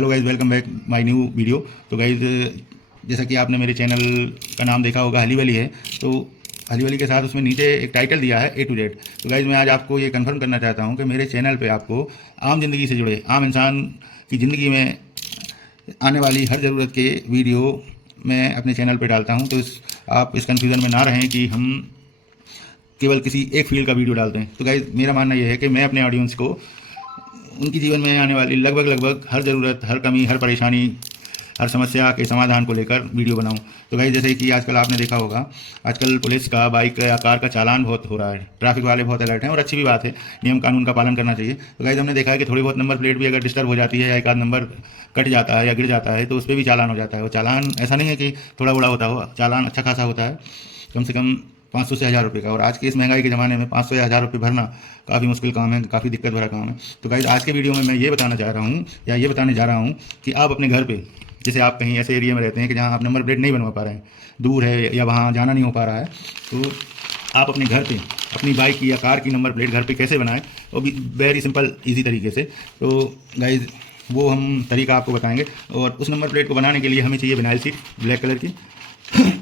Hello guys, welcome back my new video. तो guys, जैसा कि आपने मेरे चैनल का नाम देखा होगा, हली वली है। तो हली वली के साथ उसमें नीचे एक टाइटल दिया है A to Z। तो गाइज़, मैं आज आपको ये कंफर्म करना चाहता हूँ कि मेरे चैनल पे आपको आम ज़िंदगी से जुड़े, आम इंसान की ज़िंदगी में आने वाली हर ज़रूरत के वीडियो मैं अपने चैनल पे डालता हूँ। तो आप इस कन्फ्यूज़न में ना रहें कि हम केवल किसी एक फील्ड का वीडियो डालते हैं। तो गाइज़, मेरा मानना यह है कि मैं अपने ऑडियंस को उनकी जीवन में आने वाली लगभग हर ज़रूरत, हर कमी, हर परेशानी, हर समस्या के समाधान को लेकर वीडियो बनाऊं। तो भाई, जैसे कि आजकल आपने देखा होगा, आजकल पुलिस का, बाइक या कार का चालान बहुत हो रहा है। ट्रैफिक वाले बहुत अलर्ट हैं और अच्छी भी बात है, नियम कानून का पालन करना चाहिए। तो गाइस, हमने देखा है कि थोड़ी बहुत नंबर प्लेट भी अगर डिस्टर्ब हो जाती है या एक आध नंबर कट जाता है या गिर जाता है तो उस पर भी चालान हो जाता है। और चालान ऐसा नहीं है कि थोड़ा बड़ा होता हो, चालान अच्छा खासा होता है, कम से कम 500 से 1000 रुपये का। और आज के इस महंगाई के ज़माने में 500 या 1000 रुपये भरना काफ़ी मुश्किल काम है, काफ़ी दिक्कत भरा काम है। तो गाइस, आज के वीडियो में मैं ये बताना चाह रहा हूँ या ये बताने जा रहा हूँ कि आप अपने घर पे, जैसे आप कहीं ऐसे एरिया में रहते हैं कि जहाँ आप नंबर प्लेट नहीं बनवा पा रहे हैं, दूर है या वहाँ जाना नहीं हो पा रहा है, तो आप अपने घर पे अपनी बाइक की या कार की नंबर प्लेट घर पे कैसे बनाएं, वो भी वेरी सिंपल ईजी तरीके से। तो गाइज, वो हम तरीका आपको बताएंगे। और उस नंबर प्लेट को बनाने के लिए हमें चाहिए विनाइल शीट ब्लैक कलर की,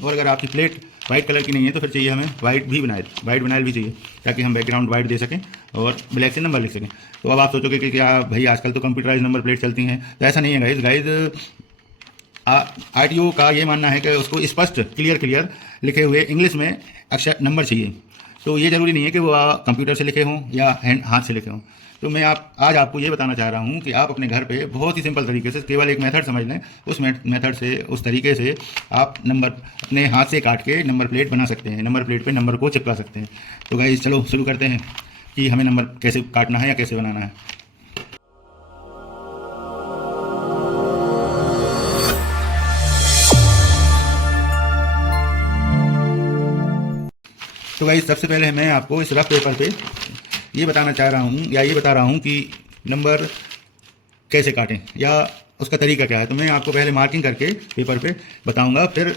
और अगर आपकी प्लेट वाइट कलर की नहीं है तो फिर चाहिए हमें वाइट विनाइल भी चाहिए, ताकि हम बैकग्राउंड वाइट दे सकें और ब्लैक से नंबर लिख सकें। तो अब आप सोचोगे कि क्या भाई, आजकल तो कंप्यूटराइज नंबर प्लेट चलती हैं। तो ऐसा नहीं है गाइज। RTO का ये मानना है कि उसको स्पष्ट क्लियर लिखे हुए इंग्लिश में अक्षर नंबर चाहिए। तो ये ज़रूरी नहीं है कि वो कंप्यूटर से लिखे हों या हाथ से लिखे हों। तो मैं आज आपको ये बताना चाह रहा हूँ कि आप अपने घर पे बहुत ही सिंपल तरीके से, केवल एक मेथड समझ लें, उस मेथड से, उस तरीके से आप नंबर अपने हाथ से काट के नंबर प्लेट बना सकते हैं, नंबर प्लेट पे नंबर को चिपका सकते हैं। तो गाइस, चलो शुरू करते हैं कि हमें नंबर कैसे काटना है या कैसे बनाना है। तो भाई, सबसे पहले मैं आपको इस रफ पेपर पे ये बताना चाह रहा हूँ या ये बता रहा हूँ कि नंबर कैसे काटें या उसका तरीका क्या है। तो मैं आपको पहले मार्किंग करके पेपर पे बताऊँगा, फिर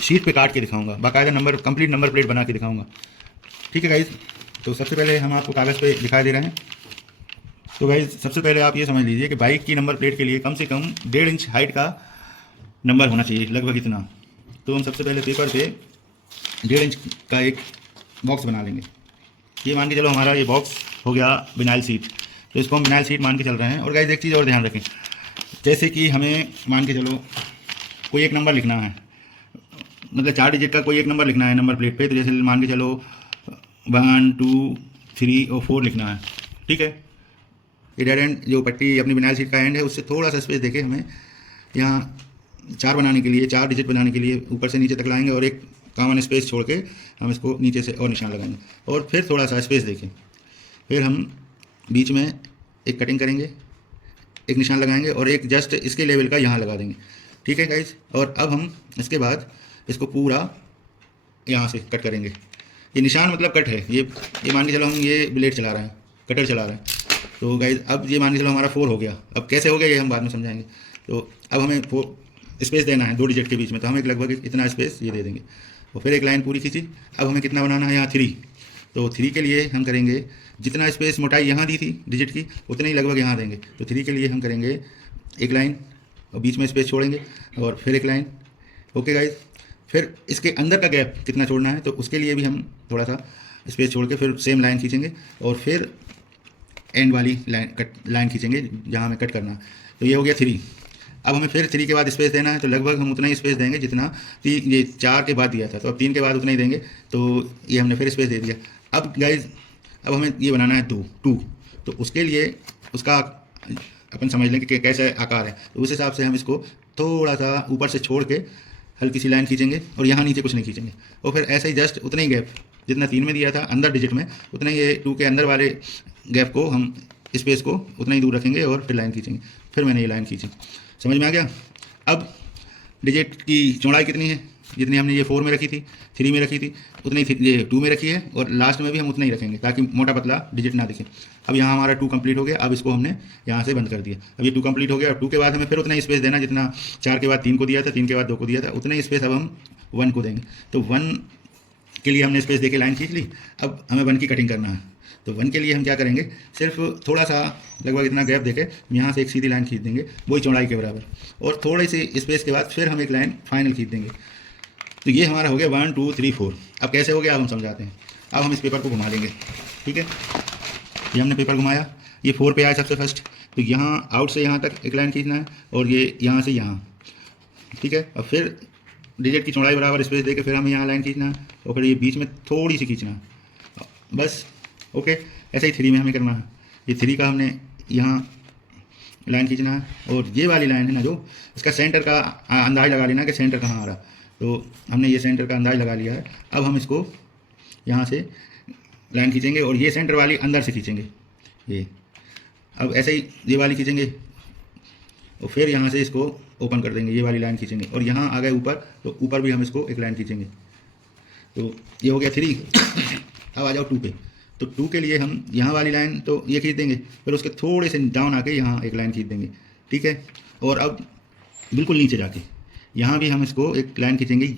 शीट पे काट के दिखाऊँगा, बाकायदा नंबर, कंप्लीट नंबर प्लेट बना के दिखाऊँगा। ठीक है गाइज। तो सबसे पहले हम आपको कागज़ पे दिखा दे रहे हैं। तो गाइज, सबसे पहले आप ये समझ लीजिए कि बाइक की नंबर प्लेट के लिए कम से कम 1.5 इंच हाइट का नंबर होना चाहिए, लगभग इतना। तो हम सबसे पहले पेपर पे 1.5 इंच का एक बॉक्स बना लेंगे। ये मान के चलो हमारा ये बॉक्स हो गया विनाइल शीट। तो इसको हम विनाइल शीट मान के चल रहे हैं। और गाइस, एक चीज़ और ध्यान रखें, जैसे कि हमें मान के चलो कोई एक नंबर लिखना है, मतलब 4 डिजिट का कोई एक नंबर लिखना है नंबर प्लेट पे। तो जैसे मान के चलो 1 2 3 और 4 लिखना है। ठीक है। ये डेड एंड जो पट्टी अपनी विनाइल शीट का एंड है, उससे थोड़ा सा स्पेस देके हमें यहाँ 4 बनाने के लिए, 4 डिजिट बनाने के लिए ऊपर से नीचे तक लाएंगे और एक कॉमन स्पेस छोड़ के हम इसको नीचे से और निशान लगाएंगे। और फिर थोड़ा सा स्पेस देखें, फिर हम बीच में एक कटिंग करेंगे, एक निशान लगाएंगे और एक जस्ट इसके लेवल का यहाँ लगा देंगे। ठीक है गाइज। और अब हम इसके बाद इसको पूरा यहाँ से कट करेंगे। ये निशान मतलब कट है। ये मान के चलो हम ये ब्लेड चला रहे हैं, कटर चला रहे हैं। तो गाइज, अब ये मान के चलो हमारा 4 हो गया। अब कैसे हो गया ये हम बाद में समझाएंगे। तो अब हमें 4 स्पेस देना है 2 डिजिट के बीच में, तो हम एक लगभग इतना स्पेस ये दे देंगे और फिर एक लाइन पूरी खींची। अब हमें कितना बनाना है यहाँ 3। तो 3 के लिए हम करेंगे, जितना स्पेस मोटाई यहाँ दी थी डिजिट की, उतने ही लगभग यहाँ देंगे। तो 3 के लिए हम करेंगे एक लाइन और बीच में स्पेस छोड़ेंगे और फिर एक लाइन। Okay guys. फिर इसके अंदर का गैप कितना छोड़ना है, तो उसके लिए भी हम थोड़ा सा स्पेस छोड़ के फिर सेम लाइन खींचेंगे और फिर एंड वाली लाइन खींचेंगे जहाँ हमें कट करना। तो ये हो गया 3। अब हमें फिर 3 के बाद स्पेस देना है, तो लगभग हम उतना ही स्पेस देंगे जितना ये 4 के बाद दिया था। तो अब 3 के बाद उतना ही देंगे। तो ये हमने फिर स्पेस दे दिया। अब गाइज, अब हमें ये बनाना है 2। तो उसके लिए उसका अपन समझ लें कि कैसा आकार है। तो उस हिसाब से हम इसको थोड़ा सा ऊपर से छोड़ के हल्की सी लाइन खींचेंगे और यहाँ नीचे कुछ नहीं खींचेंगे। और फिर ऐसे ही जस्ट उतना ही गैप जितना 3 में दिया था अंदर डिजिट में, उतना ही ये 2 के अंदर वाले गैप को, हम स्पेस को उतना ही दूर रखेंगे और फिर लाइन खींचेंगे। फिर मैंने ये लाइन खींची। समझ में आ गया। अब डिजिट की चौड़ाई कितनी है, जितनी हमने ये 4 में रखी थी, 3 में रखी थी, उतनी ये 2 में रखी है और लास्ट में भी हम उतना ही रखेंगे ताकि मोटा पतला डिजिट ना दिखे। अब यहाँ हमारा 2 कंप्लीट हो गया। अब इसको हमने यहाँ से बंद कर दिया। अब ये 2 कंप्लीट हो गया। अब 2 के बाद हमें फिर उतना ही स्पेस देना जितना 4 के बाद 3 को दिया था, 3 के बाद 2 को दिया था, उतना ही स्पेस अब हम 1 को देंगे। तो 1 के लिए हमने स्पेस देके लाइन खींच ली। अब हमें 1 की कटिंग करना है। तो 1 के लिए हम क्या करेंगे, सिर्फ थोड़ा सा लगभग इतना गैप देके यहाँ से एक सीधी लाइन खींच देंगे वही चौड़ाई के बराबर, और थोड़ी सी स्पेस के बाद फिर हम एक लाइन फाइनल खींच देंगे। तो ये हमारा हो गया 1 2 3 4। अब कैसे हो गया अब हम समझाते हैं। अब हम इस पेपर को घुमा लेंगे, ठीक है। ये हमने पेपर घुमाया, ये 4 पे आया सबसे फर्स्ट, तो यहाँ आउट से यहाँ तक एक लाइन खींचना है और ये यहाँ से यहाँ, ठीक है। और फिर डिजिट की चौड़ाई बराबर स्पेस देके फिर हमें यहाँ लाइन खींचना है और फिर ये बीच में थोड़ी सी खींचना है, बस। ओके, ऐसे ही 3 में हमें करना है। ये 3 का हमने यहाँ लाइन खींचना है और ये वाली लाइन है ना, जो इसका सेंटर का अंदाज़ लगा लेना कि सेंटर कहाँ आ रहा, तो हमने ये सेंटर का अंदाज़ लगा लिया है। अब हम इसको यहाँ से लाइन खींचेंगे और ये सेंटर वाली अंदर से खींचेंगे ये। अब ऐसे ही ये वाली खींचेंगे और फिर यहाँ से इसको ओपन कर देंगे, ये वाली लाइन खींचेंगे और यहाँ आ गए ऊपर, तो ऊपर भी हम इसको एक लाइन खींचेंगे। तो ये हो गया 3। अब आ जाओ 2 पे। तो 2 के लिए हम यहाँ वाली लाइन तो ये खींच देंगे, फिर उसके थोड़े से डाउन आके यहाँ एक लाइन खींच देंगे, ठीक है। और अब बिल्कुल नीचे जाके यहाँ भी हम इसको एक लाइन खींचेंगे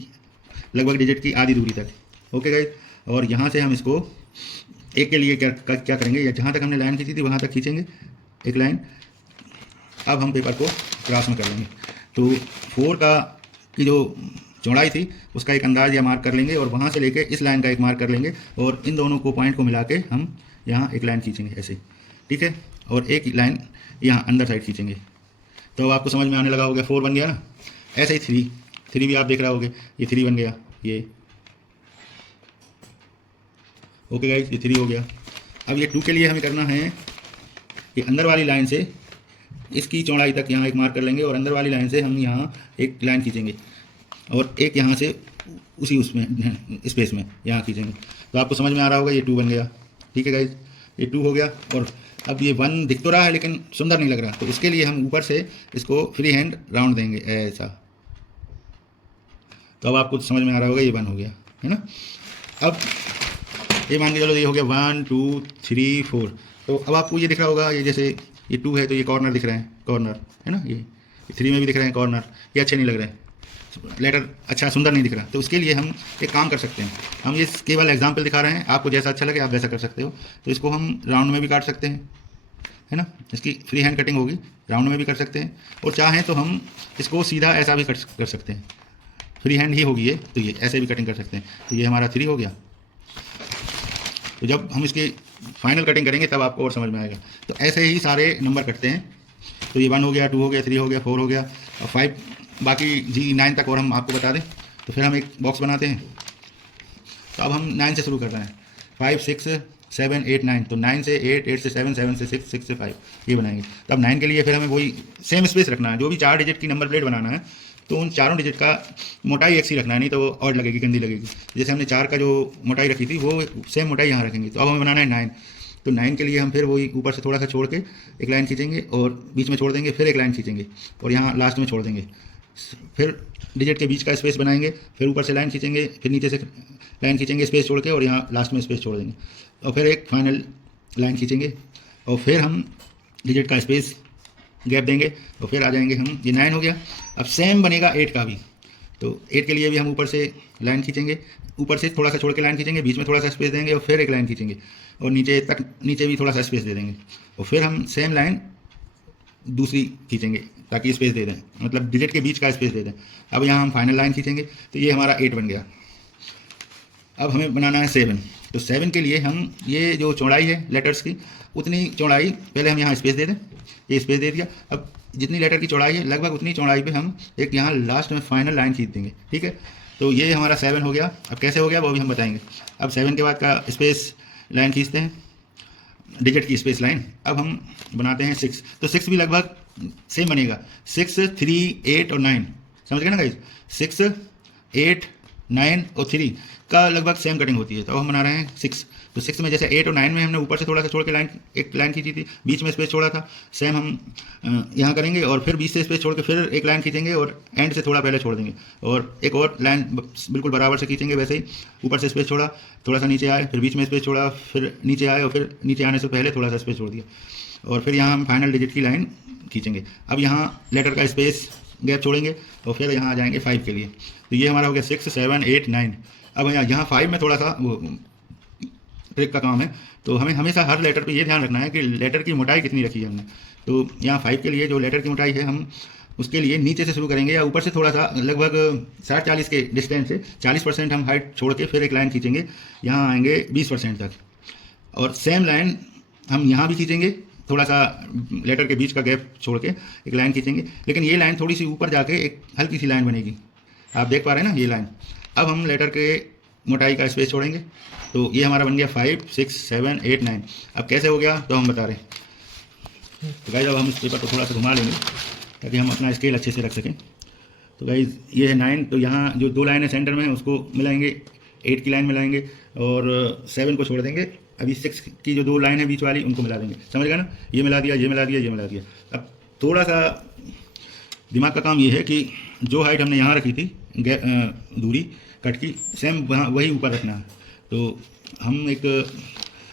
लगभग डिजिट की आधी दूरी तक, ओके गाइस। और यहाँ से हम इसको एक के लिए क्या करेंगे, या जहाँ तक हमने लाइन खींची थी वहाँ तक खींचेंगे एक लाइन। अब हम पेपर को क्रॉस में कर लेंगे, तो 4 का की जो चौड़ाई थी उसका एक अंदाज या मार्क कर लेंगे और वहाँ से लेके इस लाइन का एक मार्क कर लेंगे और इन दोनों को पॉइंट को मिला के हम यहाँ एक लाइन खींचेंगे ऐसे, ठीक है। और एक लाइन यहाँ अंदर साइड खींचेंगे। तो आपको समझ में आने लगा होगा, 4 बन गया ना। ऐसे ही 3 भी आप देख रहे होगे, ये 3 बन गया ये, ओके गाइस, ये 3 हो गया। अब ये 2 के लिए हमें करना है, ये अंदर वाली लाइन से इसकी चौड़ाई तक यहाँ एक मार्क कर लेंगे और अंदर वाली लाइन से हम यहाँ एक लाइन खींचेंगे और एक यहाँ से उसी उसमें स्पेस में यहाँ खींचेंगे। तो आपको समझ में आ रहा होगा, ये 2 बन गया, ठीक है गाइस, ये 2 हो गया। और अब ये 1 दिख तो रहा है लेकिन सुंदर नहीं लग रहा, तो इसके लिए हम ऊपर से इसको फ्री हैंड राउंड देंगे ऐसा। तो अब आपको समझ में आ रहा होगा, ये 1 हो गया, है ना। अब ये मान के चलो ये हो गया 1 2 3 4। तो अब आपको ये दिख रहा होगा, ये जैसे ये 2 है तो ये कॉर्नर दिख रहे हैं, कॉर्नर है ना, ये 3 में भी दिख रहे हैं कॉर्नर, ये अच्छे नहीं लग रहे हैं, लेटर अच्छा सुंदर नहीं दिख रहा। तो उसके लिए हम एक काम कर सकते हैं, हम ये केवल एग्जाम्पल दिखा रहे हैं, आपको जैसा अच्छा लगे आप वैसा कर सकते हो। तो इसको हम राउंड में भी काट सकते हैं, है ना, इसकी फ्री हैंड कटिंग होगी, राउंड में भी कर सकते हैं, और चाहें तो हम इसको सीधा ऐसा भी कर सकते हैं, फ्री हैंड ही होगी ये, तो ये ऐसे भी कटिंग कर सकते हैं। तो ये हमारा 3 हो गया। तो जब हम इसकी फाइनल कटिंग करेंगे तब आपको और समझ में आएगा। तो ऐसे ही सारे नंबर कटते हैं। तो ये 1 हो गया, 2 हो गया, 3 हो गया, 4 हो गया और 5 बाकी जी 9 तक और हम आपको बता दें। तो फिर हम एक बॉक्स बनाते हैं। तो अब हम 9 से शुरू कर रहे हैं, 5 6 7 8 9। तो 9 से 8, 8 से 7, 7 से 6, 6 से 5 ये बनाएंगे। तो अब 9 के लिए फिर हमें वही सेम स्पेस रखना है, जो भी 4 डिजिट की नंबर प्लेट बनाना है तो उन चारों डिजिट का मोटाई एक सी रखना है, नहीं तो वो और लगेगी, गंदी लगेगी। जैसे हमने 4 का जो मोटाई रखी थी वो सेम मोटाई यहाँ रखेंगे। तो अब हमें बनाना है 9। तो 9 के लिए हम फिर वही ऊपर से थोड़ा सा छोड़ के एक लाइन खींचेंगे और बीच में छोड़ देंगे, फिर एक लाइन खींचेंगे और यहाँ लास्ट में छोड़ देंगे। फिर डिजिट के बीच का स्पेस बनाएंगे, फिर ऊपर से लाइन खींचेंगे, फिर नीचे से लाइन खींचेंगे स्पेस छोड़ के और यहाँ लास्ट में स्पेस छोड़ देंगे और फिर एक फाइनल लाइन खींचेंगे और फिर हम डिजिट का स्पेस गैप देंगे और फिर आ जाएंगे हम। ये 9 हो गया। अब सेम बनेगा 8 का भी। तो 8 के लिए भी हम ऊपर से लाइन खींचेंगे, ऊपर से थोड़ा सा छोड़ के लाइन खींचेंगे, बीच में थोड़ा सा स्पेस देंगे और फिर एक लाइन खींचेंगे और नीचे भी थोड़ा सा स्पेस दे देंगे और फिर हम सेम लाइन दूसरी खींचेंगे ताकि स्पेस दे दें, मतलब डिजिट के बीच का स्पेस दे दें। अब यहाँ हम फाइनल लाइन खींचेंगे। तो ये हमारा 8 बन गया। अब हमें बनाना है 7। तो 7 के लिए हम ये जो चौड़ाई है लेटर्स की उतनी चौड़ाई पहले हम यहाँ स्पेस दे दें, ये स्पेस दे दिया। अब जितनी लेटर की चौड़ाई है लगभग उतनी चौड़ाई पे हम एक यहाँ लास्ट में फाइनल लाइन खींच देंगे, ठीक है। तो ये हमारा 7 हो गया। अब कैसे हो गया वो भी हम बताएंगे। अब 7 के बाद का स्पेस लाइन खींचते हैं, डिजिट की स्पेस लाइन। अब हम बनाते हैं 6। तो 6 भी लगभग सेम बनेगा, 6 3 8 और 9, समझ गए ना गाइस। 6 8 9 और 3 का लगभग सेम कटिंग होती है। तो हम बना रहे हैं 6। तो 6 में जैसे 8 और 9 में हमने ऊपर से थोड़ा सा छोड़ के एक लाइन खींची थी, बीच में स्पेस छोड़ा था, सेम हम यहाँ करेंगे और फिर बीच से स्पेस छोड़ के फिर एक लाइन खींचेंगे और एंड से थोड़ा पहले छोड़ देंगे और एक और लाइन बिल्कुल बराबर से खींचेंगे। वैसे ही ऊपर से स्पेस छोड़ा, थोड़ा सा नीचे आए, फिर बीच में स्पेस छोड़ा, फिर नीचे आए और फिर नीचे आने से पहले थोड़ा सा स्पेस छोड़ दिया और फिर यहाँ हम फाइनल डिजिट की लाइन खींचेंगे। अब यहाँ लेटर का स्पेस गैप छोड़ेंगे और फिर यहाँ आ जाएंगे 5 के लिए। तो ये हमारा हो गया 6 7 8 9। अब यहाँ 5 में थोड़ा सा ट्रिक का काम है। तो हमें हमेशा हर लेटर पे ये ध्यान रखना है कि लेटर की मोटाई कितनी रखी है हमने। तो यहाँ 5 के लिए जो लेटर की मोटाई है, हम उसके लिए नीचे से शुरू करेंगे या ऊपर से थोड़ा सा, लगभग 60-40 के डिस्टेंस से 40% हम हाइट छोड़ के फिर एक लाइन खींचेंगे, यहाँ आएंगे 20% तक। और सेम लाइन हम यहाँ भी खींचेंगे, थोड़ा सा लेटर के बीच का गैप छोड़ के एक लाइन खींचेंगे, लेकिन ये लाइन थोड़ी सी ऊपर जाके एक हल्की सी लाइन बनेगी, आप देख पा रहे हैं ना ये लाइन। अब हम लेटर के मोटाई का स्पेस छोड़ेंगे, तो ये हमारा बन गया 5, 6, 7, 8, 9। अब कैसे हो गया तो हम बता रहे हैं। तो गाइस अब हम इस पेपर को थोड़ा सा घुमा लेंगे ताकि हम अपना स्केल अच्छे से रख सकें। तो गाइस ये है 9, तो यहाँ जो 2 लाइन है सेंटर में उसको मिलाएंगे, 8 की लाइन मिलाएंगे और 7 को छोड़ देंगे। अभी 6 की जो 2 लाइन है बीच वाली उनको मिला देंगे, समझ गए ना, ये मिला दिया, ये मिला दिया, ये मिला दिया। अब थोड़ा सा दिमाग का काम ये है कि जो हाइट हमने यहाँ रखी थी दूरी कट की, सेम वहाँ वही ऊपर रखना है। तो हम एक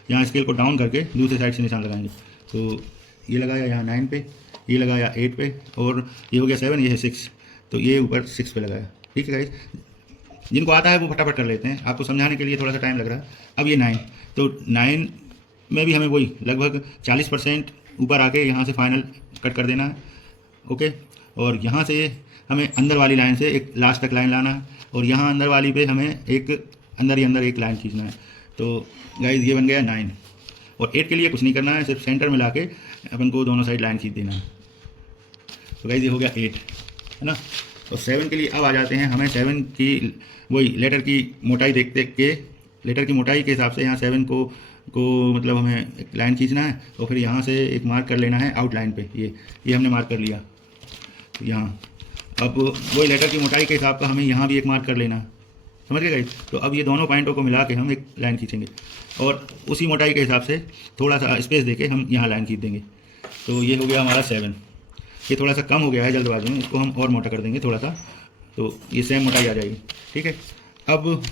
यहाँ स्केल को डाउन करके दूसरे साइड से निशान लगाएंगे। तो ये लगाया यहाँ 9 पे, ये लगाया 8 पे, और ये हो गया 7, ये है 6, तो ये ऊपर 6 पे लगाया। ठीक है गाइस, जिनको आता है वो फटाफट कर लेते हैं, आपको समझाने के लिए थोड़ा सा टाइम लग रहा है। अब ये 9, तो 9 में भी हमें वही लगभग 40% ऊपर आके यहाँ से फाइनल कट कर देना है। ओके, और यहाँ से हमें अंदर वाली लाइन से एक लास्ट तक लाइन लाना है, और यहाँ अंदर वाली पे हमें एक अंदर ही अंदर एक लाइन खींचना है। तो गाइस ये बन गया 9। और 8 के लिए कुछ नहीं करना है, सिर्फ सेंटर में ला के अपन को दोनों साइड लाइन खींच देना है। तो गाइस ये हो गया 8, है ना। और 7 के लिए अब आ जाते हैं, हमें 7 की वही लेटर की मोटाई देखते के, लेटर की मोटाई के हिसाब से यहाँ 7 को मतलब हमें एक लाइन खींचना है, और फिर यहाँ से एक मार्क कर लेना है आउटलाइन पे। ये हमने मार्क कर लिया यहाँ। अब वही लेटर की मोटाई के हिसाब का हमें यहाँ भी एक मार्क कर लेना है, समझ गए गाइस। तो अब ये दोनों पॉइंटों को मिला के हम एक लाइन खींचेंगे, और उसी मोटाई के हिसाब से थोड़ा सा स्पेस देके हम यहाँ लाइन खींच देंगे। तो ये हो गया हमारा 7। ये थोड़ा सा कम हो गया है जल्दबाजी में, इसको हम और मोटा कर देंगे थोड़ा सा, तो ये सेम मोटाई आ जाएगी। ठीक है, अब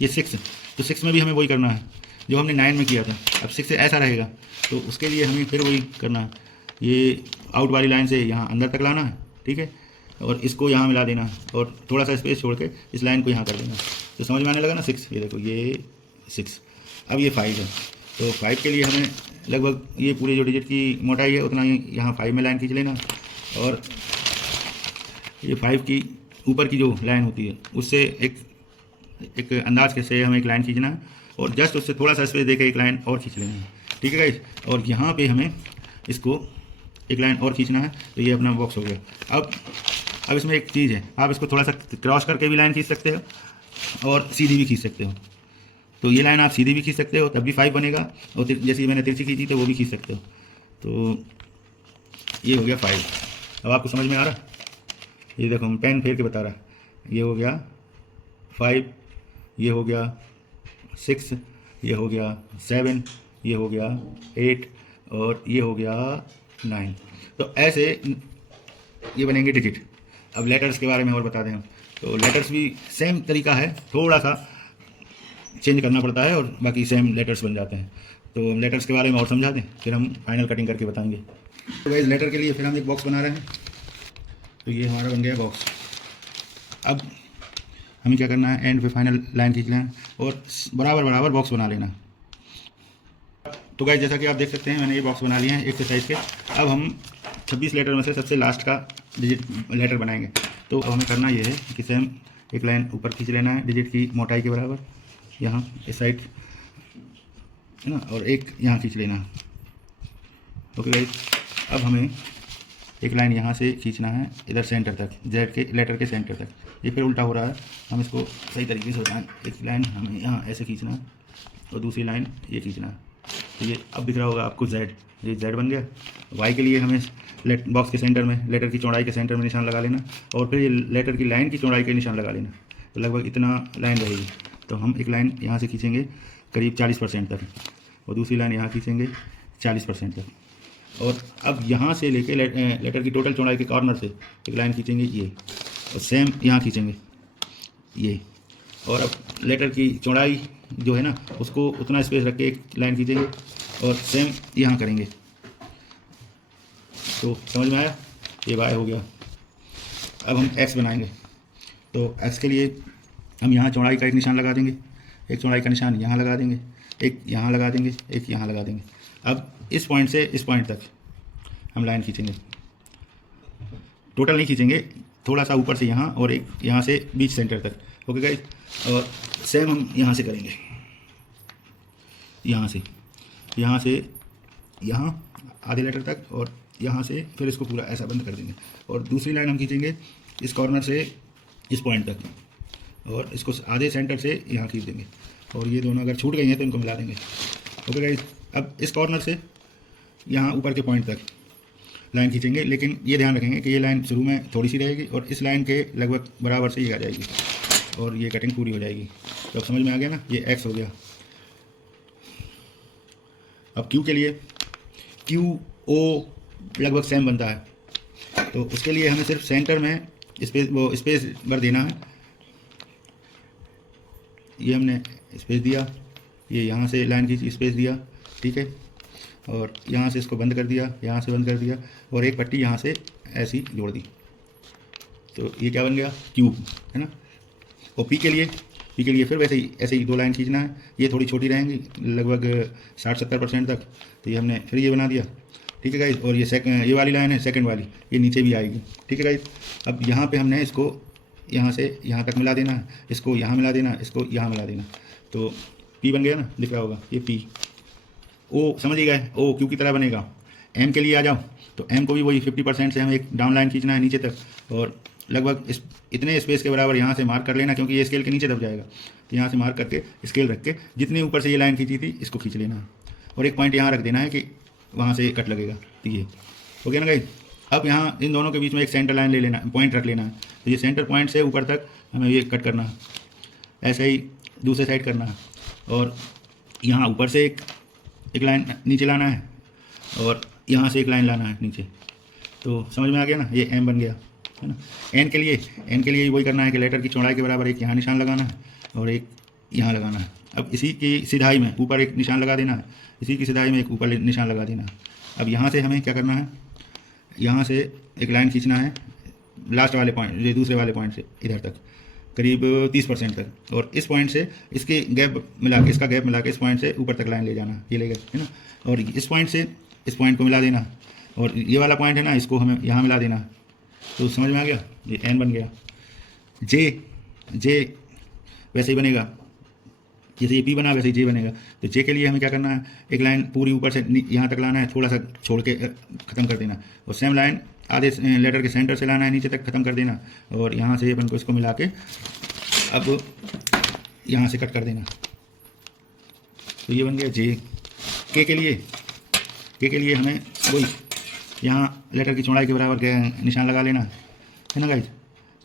ये 6, तो 6 में भी हमें वही करना है जो हमने 9 में किया था। अब 6 से ऐसा रहेगा, तो उसके लिए हमें फिर वही करना है, ये आउट वाली लाइन से यहाँ अंदर तक लाना है। ठीक है, और इसको यहाँ मिला देना, और थोड़ा सा स्पेस छोड़ के इस लाइन को यहाँ कर देना। तो समझ में आने लगा ना। 6, ये देखो ये 6। अब ये 5 है, तो 5 के लिए हमें लगभग ये पूरे जो डिजिट की मोटाई है उतना ही यहाँ 5 में लाइन खींच लेना, और ये 5 की ऊपर की जो लाइन होती है उससे एक अंदाज के से हमें एक लाइन खींचना है, और जस्ट उससे थोड़ा सा स्पेस देकर एक लाइन और खींच लेना है। ठीक है गाइस, और यहाँ पे हमें इसको एक लाइन और खींचना है। तो ये अपना बॉक्स हो गया। अब इसमें एक चीज़ है, आप इसको थोड़ा सा क्रॉस करके भी लाइन खींच सकते हो और सीधी भी खींच सकते हो। तो ये लाइन आप सीधी भी खींच सकते हो, तब भी 5 बनेगा, और जैसे मैंने तिरछी खींची तो वो भी खींच सकते हो। तो ये हो गया 5। अब आपको समझ में आ रहा, ये देखो हम पेन फेर के बता रहा, ये हो गया 5, ये हो गया 6, ये हो गया 7, ये हो गया 8, और ये हो गया 9। तो ऐसे ये बनेंगे डिजिट। अब लेटर्स के बारे में और बता दें हम, तो लेटर्स भी सेम तरीका है, थोड़ा सा चेंज करना पड़ता है और बाकी सेम लेटर्स बन जाते हैं। तो लेटर्स के बारे में और समझा दें, फिर हम फाइनल कटिंग करके बताएंगे। तो गाइस लेटर के लिए फिर हम एक बॉक्स बना रहे हैं। तो ये हमारा बन गया बॉक्स। अब हमें क्या करना है, एंड पे फाइनल लाइन खींचना है और बराबर बराबर बॉक्स बना लेना। तो गाइस जैसा कि आप देख सकते हैं मैंने ये बॉक्स बना लिए हैं एक्सरसाइज के। अब हम 26 लेटर में से सबसे लास्ट का डिजिट लेटर बनाएंगे। तो अब हमें करना ये है कि सेम एक लाइन ऊपर खींच लेना है डिजिट की मोटाई के बराबर, यहाँ इस साइड है ना, और एक यहाँ खींच लेना है। ओके गाइस, अब हमें एक लाइन यहाँ से खींचना है इधर सेंटर तक, जेड के लेटर के सेंटर तक। ये फिर उल्टा हो रहा है, हम इसको सही तरीके से बताएं। एक लाइन हमें यहाँ ऐसे खींचना है और दूसरी लाइन ये खींचना है। तो ये अब दिख रहा होगा आपको जेड, ये जेड बन गया। वाई के लिए हमें बॉक्स के सेंटर में लेटर की चौड़ाई के सेंटर में निशान लगा लेना, और फिर ये लेटर की लाइन की चौड़ाई के निशान लगा लेना। तो लगभग इतना लाइन रहेगी। तो हम एक लाइन यहाँ से खींचेंगे करीब 40% तक, और दूसरी लाइन यहाँ खींचेंगे 40% तक, और अब यहाँ से लेके लेटर की टोटल चौड़ाई के कॉर्नर से एक लाइन खींचेंगे ये, और सेम यहाँ खींचेंगे ये, और अब लेटर की चौड़ाई जो है ना उसको उतना स्पेस रख के एक लाइन खींचेंगे और सेम यहाँ करेंगे। तो समझ में आया, ये वाई हो गया। अब हम एक्स बनाएंगे। तो एक्स के लिए हम यहाँ चौड़ाई का एक निशान लगा देंगे, एक चौड़ाई का निशान यहाँ लगा देंगे, एक यहाँ लगा देंगे, एक यहाँ लगा देंगे। अब इस पॉइंट से इस पॉइंट तक हम लाइन खींचेंगे, टोटल नहीं खींचेंगे, थोड़ा सा ऊपर से यहाँ और एक यहाँ से बीच सेंटर तक। ओके गाइस, और सेम हम यहाँ से करेंगे, यहाँ से यहाँ आधे लेटर तक, और यहाँ से फिर इसको पूरा ऐसा बंद कर देंगे। और दूसरी लाइन हम खींचेंगे इस कॉर्नर से इस पॉइंट तक, और इसको आधे सेंटर से यहाँ खींच देंगे, और ये दोनों अगर छूट गई हैं तो इनको मिला देंगे। ओके गाइस, अब इस कॉर्नर से यहाँ ऊपर के पॉइंट तक लाइन खींचेंगे, लेकिन ये ध्यान रखेंगे कि ये लाइन शुरू में थोड़ी सी रहेगी और इस लाइन के लगभग बराबर से ये आ जाएगी और ये कटिंग पूरी हो जाएगी। तो अब समझ में आ गया ना, ये एक्स हो गया। अब क्यू के लिए, क्यू ओ लगभग सेम बनता है, तो उसके लिए हमें सिर्फ सेंटर में स्पेस भर देना है। ये हमने स्पेस दिया, ये यहाँ से लाइन खींची, स्पेस दिया, ठीक है, और यहाँ से इसको बंद कर दिया, यहाँ से बंद कर दिया, और एक पट्टी यहाँ से ऐसी जोड़ दी। तो ये क्या बन गया, क्यूब, है ना। और पी के लिए फिर वैसे ही ऐसे ही 2 लाइन खींचना है। ये थोड़ी छोटी रहेंगी, लगभग 60-70% तक, तो ये हमने फिर ये बना दिया, ठीक है गाइस। और ये वाली लाइन है सेकंड वाली, ये नीचे भी आएगी, ठीक है गाइस। अब यहाँ पे हमने इसको यहाँ से यहाँ तक मिला देना है, इसको यहाँ मिला देना, इसको यहाँ मिला देना, तो पी बन गया ना, दिख रहा होगा ये पी। ओ समझ ही गए, ओ क्यू की तरह बनेगा। एम के लिए आ जाओ, तो एम को भी वही 50% से हमें एक डाउन लाइन खींचना है नीचे तक, और लगभग इतने स्पेस के बराबर यहाँ से मार्क कर लेना, क्योंकि ये स्केल के नीचे दब जाएगा। तो यहाँ से मार्क करके स्केल रख के जितनी ऊपर से ये लाइन खींची थी इसको खींच लेना है, और एक पॉइंट यहाँ रख देना है कि वहाँ से कट लगेगा। तो ये हो गया ना गाइस। अब यहाँ इन दोनों के बीच में एक सेंटर लाइन ले लेना, पॉइंट रख लेना है। तो ये सेंटर पॉइंट से ऊपर तक हमें ये कट करना है, ऐसे ही दूसरे साइड करना है, और यहाँ ऊपर से एक लाइन नीचे लाना है, और यहाँ से एक लाइन लाना है नीचे। तो समझ में आ गया ना, ये एम बन गया, है ना। एन के लिए वही करना है कि लेटर की चौड़ाई के बराबर एक यहाँ निशान लगाना है और एक यहाँ लगाना है। अब इसी की सिधाई में ऊपर एक निशान लगा देना है, इसी की सिधाई में एक ऊपर निशान लगा देना है। अब यहाँ से हमें क्या करना है, यहाँ से एक लाइन खींचना है लास्ट वाले पॉइंट, ये दूसरे वाले पॉइंट से इधर तक करीब 30% तक, और इस पॉइंट से इसके गैप मिला के, इसका गैप मिला के इस पॉइंट से ऊपर तक लाइन ले जाना, ये ले गए, है ना। और इस पॉइंट से इस पॉइंट को मिला देना, और ये वाला पॉइंट है ना, इसको हमें यहाँ मिला देना। तो समझ में आ गया, ये एन बन गया। जे वैसे ही बनेगा, जैसे ये पी बना वैसे ही जे बनेगा। तो जे के लिए हमें क्या करना है, एक लाइन पूरी ऊपर से यहाँ तक लाना है, थोड़ा सा छोड़ के ख़त्म कर देना, और सेम लाइन आधे लेटर के सेंटर से लाना है, नीचे तक ख़त्म कर देना, और यहाँ से अपन को इसको मिला के अब यहाँ से कट कर देना। तो ये बन गया जे। के के लिए हमें वही यहाँ लेटर की चौड़ाई के बराबर के निशान लगा लेना है ना गाइज।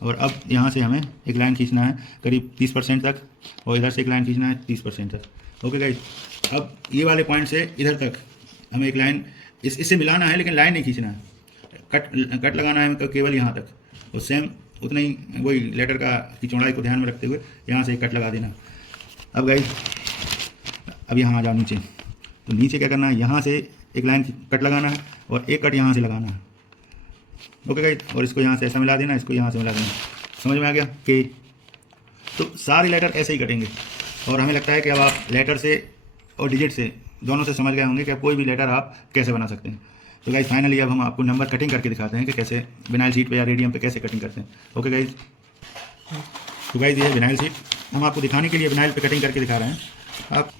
और अब यहाँ से हमें एक लाइन खींचना है करीब 30% तक, और इधर से एक लाइन खींचना है 30% तक। ओके गाइज, अब ये वाले पॉइंट से इधर तक हमें एक लाइन इससे मिलाना है, लेकिन लाइन नहीं खींचना है, कट लगाना है केवल यहाँ तक, और सेम उतना ही वही लेटर की चौड़ाई को ध्यान में रखते हुए यहाँ से एक कट लगा देना। अब गाइज अब यहाँ आ जाओ नीचे, तो नीचे क्या करना है, यहाँ से एक लाइन कट लगाना है और एक कट यहाँ से लगाना है। ओके गाइज, और इसको यहाँ से ऐसा मिला देना, इसको यहाँ से मिला देना। समझ में आ गया कि तो सारे लेटर ऐसे ही कटेंगे। और हमें लगता है कि अब आप लेटर से और डिजिट से दोनों से समझ गए होंगे कि अब कोई भी लेटर आप कैसे बना सकते हैं। तो गाइज फाइनली अब हम आपको नंबर कटिंग करके दिखाते हैं कि कैसे विनाइल शीट पे या रेडियम पे कैसे कटिंग करते हैं। ओके गाइज, तो गाइज ये विनाइल शीट हम आपको दिखाने के लिए विनाइल पे कटिंग करके दिखा रहे हैं आप।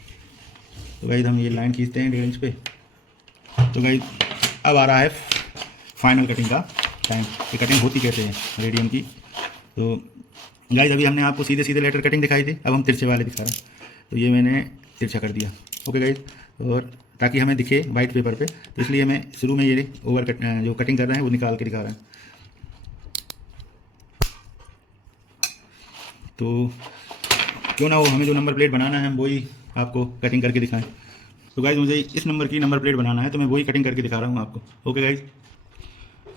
तो गाइज हम ये लाइन खींचते हैं 1.5 इंच पे। तो गाइज अब आ रहा है फाइनल कटिंग का टाइम, ये कटिंग होती कैसे है रेडियम की। तो गाइज अभी हमने आपको सीधे सीधे लेटर कटिंग दिखाई थी, अब हम तिरछे वाले दिखा रहे हैं। तो ये मैंने तिरछा कर दिया। ओके गाइज, और ताकि हमें दिखे वाइट पेपर पे, तो इसलिए मैं शुरू में ये जो कटिंग कर रहे हैं वो निकाल के दिखा रहे हैं। तो क्यों ना हो, हमें जो नंबर प्लेट बनाना है हम वही आपको कटिंग करके दिखाएं। तो गाइज मुझे इस नंबर की नंबर प्लेट बनाना है, तो मैं वही कटिंग करके दिखा रहा हूँ आपको। ओके गाइज,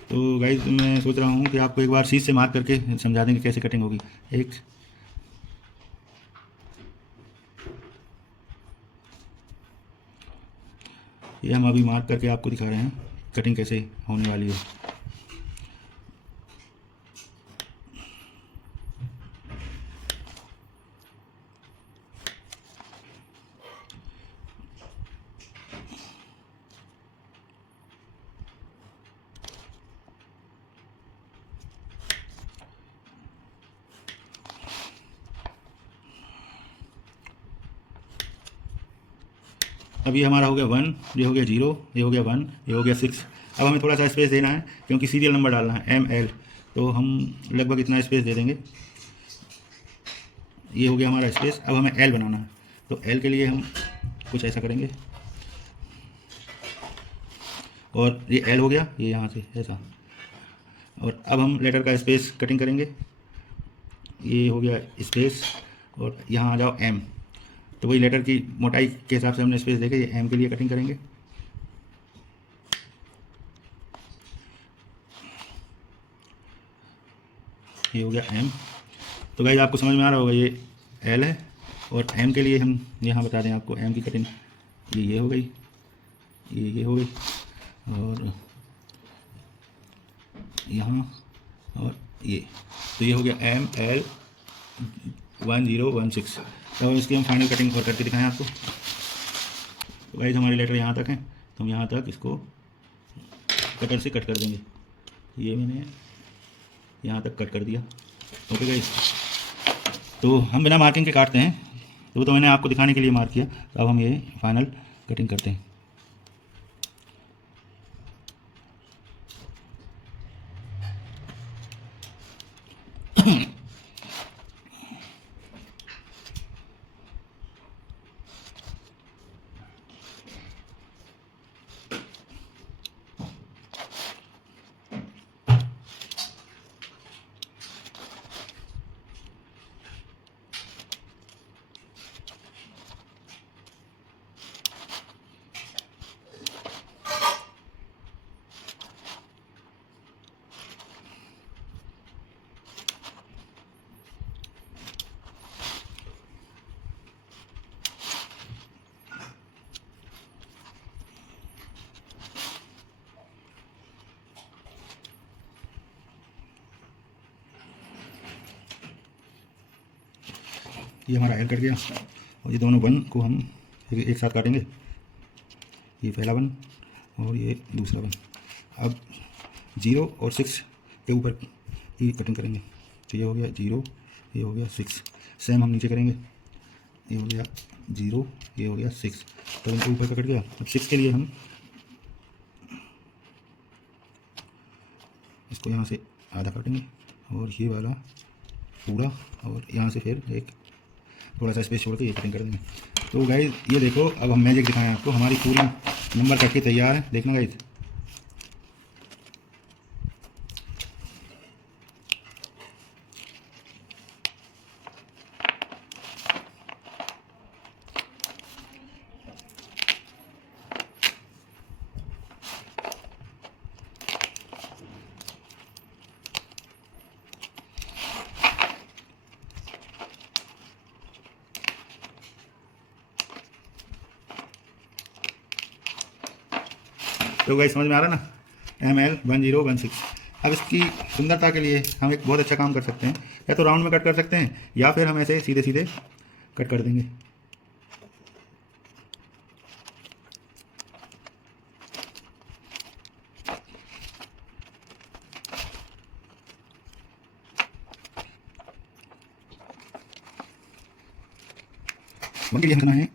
तो गाइज मैं सोच रहा हूँ कि आपको एक बार शीट से मार्क करके समझा देंगे कैसे कटिंग होगी। ये हम अभी मार्क करके आपको दिखा रहे हैं कटिंग कैसे होने वाली है। अब ये हमारा हो गया 1, ये हो गया 0, ये हो गया 1, ये हो गया 6। अब हमें थोड़ा सा स्पेस देना है क्योंकि सीरियल नंबर डालना है ML, तो हम लगभग इतना स्पेस दे देंगे। ये हो गया हमारा स्पेस। अब हमें L बनाना है, तो L के लिए हम कुछ ऐसा करेंगे और ये L हो गया, ये यहाँ से ऐसा। और अब हम लेटर का स्पेस कटिंग करेंगे, ये हो गया स्पेस, और यहाँ आ जाओ M। तो वही लेटर की मोटाई के हिसाब से हमने स्पेस देके ये M के लिए कटिंग करेंगे। ये हो गया M। तो गाइस आपको समझ में आ रहा होगा, ये L है और M के लिए हम यहाँ बता दें आपको M की कटिंग, ये हो गई, ये हो गई, और यहाँ और ये, तो ये हो गया ML 1016। तो इसकी हम फाइनल कटिंग और करके दिखाएं आपको। तो गाइस हमारे लेटर यहाँ तक हैं, तो हम यहाँ तक इसको कटर से कट कर देंगे। ये मैंने यहाँ तक कट कर दिया। ओके गाइस, तो हम बिना मार्किंग के काटते हैं, तो मैंने आपको दिखाने के लिए मार्क किया। तो अब हम ये फाइनल कटिंग करते हैं। ये हमारा L कट गया, और ये दोनों 1 को हम एक साथ काटेंगे। ये पहला 1 और ये दूसरा 1। अब 0 और 6 के ऊपर की कटिंग करेंगे। तो ये हो गया 0, ये हो गया 6। सेम हम नीचे करेंगे, ये हो गया 0, ये हो गया 6। तो इनके ऊपर का कट गया। अब 6 के लिए हम इसको यहाँ से आधा काटेंगे और ये वाला पूरा, और यहाँ से फिर एक थोड़ा सा स्पेस छोड़ के ये कटिंग कर देंगे। तो गाइस ये देखो, अब हम मैजिक दिखाएं आपको, हमारी पूरी नंबर कट के तैयार है। देखना गाइस, तो गाइस समझ में आ रहा ना, ML 1016। अब इसकी सुंदरता के लिए हम एक बहुत अच्छा काम कर सकते हैं, या तो राउंड में कट कर सकते हैं, या फिर हम ऐसे सीधे सीधे कट कर देंगे। उनके लिए हम करना है ये।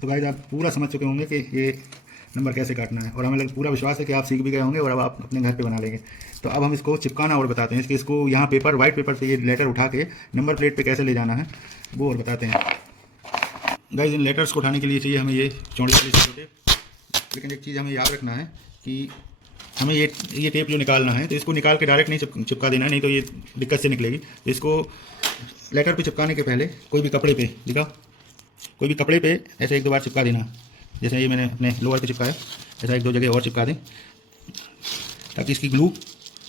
तो गाइस आप पूरा समझ चुके होंगे कि ये नंबर कैसे काटना है, और हमें पूरा विश्वास है कि आप सीख भी गए होंगे और अब आप अपने घर पे बना लेंगे। तो अब हम इसको चिपकाना और बताते हैं, इसको यहाँ पेपर, वाइट पेपर से ये लेटर उठा के नंबर प्लेट पे कैसे ले जाना है वो और बताते हैं। गाइस इन लेटर्स को उठाने के लिए चाहिए हमें ये चौड़ी वाली टेप। लेकिन एक चीज़ हमें याद रखना है कि हमें ये टेप जो निकालना है, तो इसको निकाल के डायरेक्ट नहीं चिपका देना है, नहीं तो ये दिक्कत से निकलेगी। तो इसको लेटर पे चिपकाने के पहले कोई भी कपड़े पे, दिखा, कोई भी कपड़े पे ऐसे 1-2 बार चिपका देना। जैसे ये मैंने अपने लोअर पे चिपकाया, ऐसा 1-2 जगह और चिपका दें ताकि इसकी ग्लू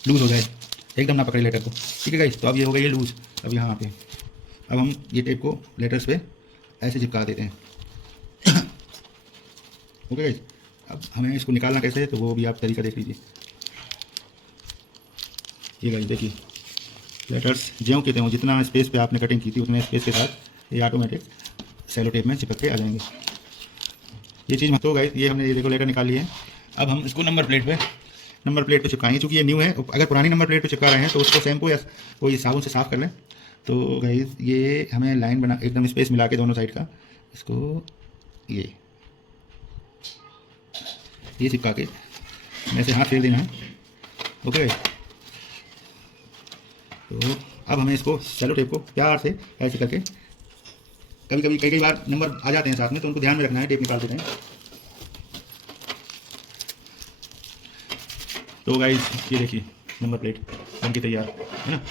लूज़ हो जाए, एकदम ना पकड़े लेटर को। ठीक है गाइस, तो अब ये हो गई ये लूज़। अब यहाँ पे अब हम ये टेप को लेटर्स पे ऐसे चिपका देते हैं। ओके गाइस, अब हमें इसको निकालना कैसे है तो वो भी आप तरीका देख लीजिए। ये गाइस देखिए, लेटर्स ज्यों के त्यों जितना स्पेस पे आपने कटिंग की थी उतने स्पेस के साथ ये ऑटोमेटिक सेलो टेप में चिपक के आ जाएंगे। ये चीज़ मत हो गाइस, ये हमने ये देखो लेटर निकाल ली है। अब हम इसको नंबर प्लेट पे चिपकाएंगे। चूँकि ये न्यू है, अगर पुरानी नंबर प्लेट पे चिपका रहे हैं तो उसको शैम्पू या कोई साबुन से साफ़ कर लें तो गाइस ये हमें लाइन बना एकदम स्पेस मिला के दोनों साइड का इसको ये चिपका के ऐसे हाथ फेर देना है। ओके, तो अब हमें इसको सेलो टेप को प्यार से ऐसे करके, कभी कई बार नंबर आ जाते हैं साथ में तो उनको ध्यान में रखना है, टेप निकालते हैं। तो गाइज ये देखिए नंबर प्लेट बनके तैयार है ना।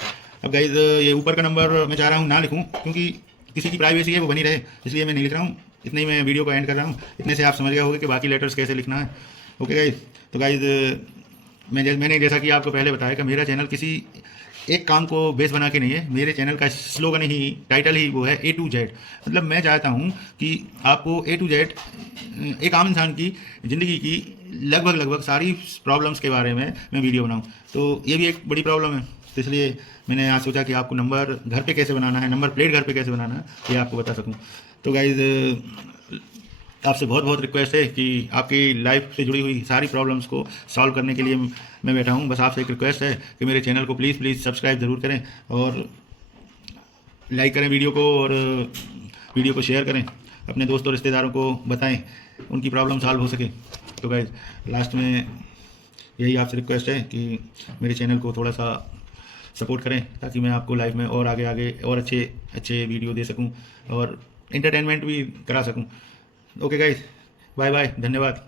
अब गाइज ये ऊपर का नंबर मैं चाह रहा हूँ ना लिखूँ, क्योंकि किसी की प्राइवेसी है वो बनी रहे, इसलिए मैं नहीं लिख रहा हूँ। इतने ही मैं वीडियो को एंड कर रहा हूँ। इतने से आप समझ गए होंगे कि बाकी लेटर्स कैसे लिखना है। ओके गाइज, तो गाइज मैंने जैसा कि आपको पहले बताया कि मेरा चैनल किसी एक काम को बेस बना के नहीं है। मेरे चैनल का स्लोगन ही, टाइटल ही वो है A to Z। मतलब मैं चाहता हूँ कि आपको A to Z एक आम इंसान की ज़िंदगी की लगभग सारी प्रॉब्लम्स के बारे में मैं वीडियो बनाऊँ। तो ये भी एक बड़ी प्रॉब्लम है, तो इसलिए मैंने आज सोचा कि आपको नंबर घर पे कैसे बनाना है, नंबर प्लेट घर पे कैसे बनाना है, ये आपको बता सकूँ। तो गाइज़ आपसे बहुत रिक्वेस्ट है कि आपकी लाइफ से जुड़ी हुई सारी प्रॉब्लम्स को सॉल्व करने के लिए मैं बैठा हूँ। बस आपसे एक रिक्वेस्ट है कि मेरे चैनल को प्लीज़ सब्सक्राइब ज़रूर करें और लाइक करें वीडियो को, और वीडियो को शेयर करें, अपने दोस्तों रिश्तेदारों को बताएं, उनकी प्रॉब्लम सॉल्व हो सके। तो गाइस लास्ट में यही आपसे रिक्वेस्ट है कि मेरे चैनल को थोड़ा सा सपोर्ट करें, ताकि मैं आपको लाइफ में और आगे और अच्छे वीडियो दे सकूं और एंटरटेनमेंट भी करा सकूं। ओके गाइस, बाय बाय, धन्यवाद।